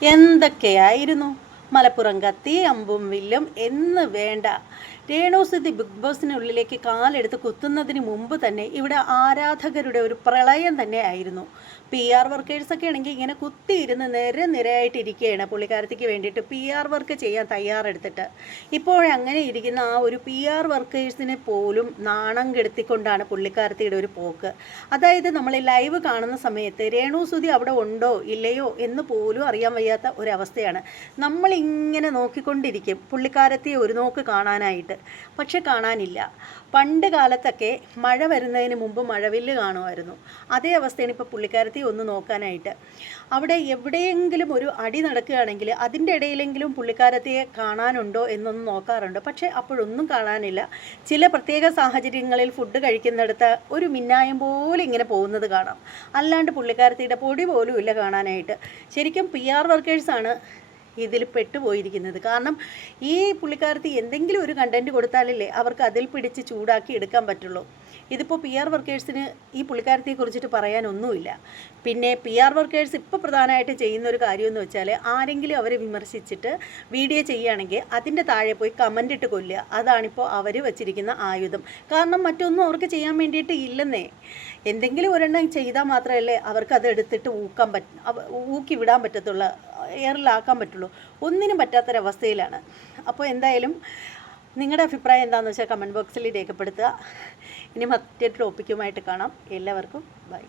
എന്തൊക്കെയായിരുന്നു മലപ്പുറം കത്തി അമ്പും വില്ലും എന്ന് വേണ്ട. രേണുസുതി ബിഗ് ബോസിനുള്ളിലേക്ക് കാലെടുത്ത് കുത്തുന്നതിന് മുമ്പ് തന്നെ ഇവിടെ ആരാധകരുടെ ഒരു പ്രളയം തന്നെ ആയിരുന്നു. PR വർക്കേഴ്സൊക്കെ ആണെങ്കിൽ ഇങ്ങനെ കുത്തിയിരുന്ന് നിരയായിട്ടിരിക്കുകയാണ് പുള്ളിക്കാരത്തിക്ക് വേണ്ടിയിട്ട് PR വർക്ക് ചെയ്യാൻ തയ്യാറെടുത്തിട്ട്. ഇപ്പോഴങ്ങനെ ഇരിക്കുന്ന ആ ഒരു PR വർക്കേഴ്സിനെ പോലും നാണം കെടുത്തിക്കൊണ്ടാണ് പുള്ളിക്കാരത്തിയുടെ ഒരു പോക്ക്. അതായത് നമ്മൾ ലൈവ് കാണുന്ന സമയത്ത് രേണുസുതി അവിടെ ഉണ്ടോ ഇല്ലയോ എന്ന് പോലും അറിയാൻ വയ്യാത്ത ഒരവസ്ഥയാണ്. നമ്മളിങ്ങനെ നോക്കിക്കൊണ്ടിരിക്കും പുള്ളിക്കാരത്തിയെ ഒരു നോക്ക് കാണാനായിട്ട്, പക്ഷെ കാണാനില്ല. പണ്ട് കാലത്തൊക്കെ മഴ വരുന്നതിന് മുമ്പ് മഴവില്ല് കാണുമായിരുന്നു. അതേ അവസ്ഥയാണ് ഇപ്പോൾ പുള്ളിക്കാരത്തി ഒന്ന് നോക്കാനായിട്ട്. അവിടെ എവിടെയെങ്കിലും ഒരു അടി നടക്കുകയാണെങ്കിൽ അതിൻ്റെ ഇടയിലെങ്കിലും പുള്ളിക്കാരത്തിയെ കാണാനുണ്ടോ എന്നൊന്ന് നോക്കാറുണ്ട്, പക്ഷേ അപ്പോഴൊന്നും കാണാനില്ല. ചില പ്രത്യേക സാഹചര്യങ്ങളിൽ ഫുഡ് കഴിക്കുന്നിടത്ത് ഒരു മിന്നായം പോലെ ഇങ്ങനെ പോകുന്നത് കാണാം, അല്ലാണ്ട് പുള്ളിക്കാരത്തിയുടെ പൊടി പോലും ഇല്ല കാണാനായിട്ട്. ശരിക്കും PR വർക്കേഴ്സാണ് ഇതിൽ പെട്ടുപോയിരിക്കുന്നത്. കാരണം ഈ പുള്ളിക്കാരത്തി എന്തെങ്കിലും ഒരു കണ്ടൻറ്റ് കൊടുത്താലല്ലേ അവർക്ക് അതിൽ പിടിച്ച് ചൂടാക്കി എടുക്കാൻ പറ്റുള്ളൂ. ഇതിപ്പോൾ PR വർക്കേഴ്സിന് ഈ പുള്ളിക്കാരത്തിയെ കുറിച്ചിട്ട് പറയാനൊന്നുമില്ല. പിന്നെ PR വർക്കേഴ്സ് ഇപ്പോൾ പ്രധാനമായിട്ട് ചെയ്യുന്ന ഒരു കാര്യമെന്ന് വെച്ചാൽ, ആരെങ്കിലും അവരെ വിമർശിച്ചിട്ട് വീഡിയോ ചെയ്യുകയാണെങ്കിൽ അതിൻ്റെ താഴെ പോയി കമൻ്റ് ഇട്ട് കൊല്ലുക. അതാണിപ്പോൾ അവർ വച്ചിരിക്കുന്ന ആയുധം. കാരണം മറ്റൊന്നും അവർക്ക് ചെയ്യാൻ വേണ്ടിയിട്ട് ഇല്ലെന്നേ. എന്തെങ്കിലും ഒരെണ്ണം ചെയ്താൽ മാത്രമല്ലേ അവർക്കത് എടുത്തിട്ട് ഊക്കി വിടാൻ പറ്റത്തുള്ളൂ, എയറിലാക്കാൻ പറ്റുള്ളൂ. ഒന്നിനും പറ്റാത്തൊരവസ്ഥയിലാണ്. അപ്പോൾ എന്തായാലും നിങ്ങളുടെ അഭിപ്രായം എന്താണെന്ന് വെച്ചാൽ കമൻറ്റ് ബോക്സിൽ രേഖപ്പെടുത്തുക. ഇനി മറ്റൊരു ടോപ്പിക്കുമായിട്ട് കാണാം. എല്ലാവർക്കും ബൈ.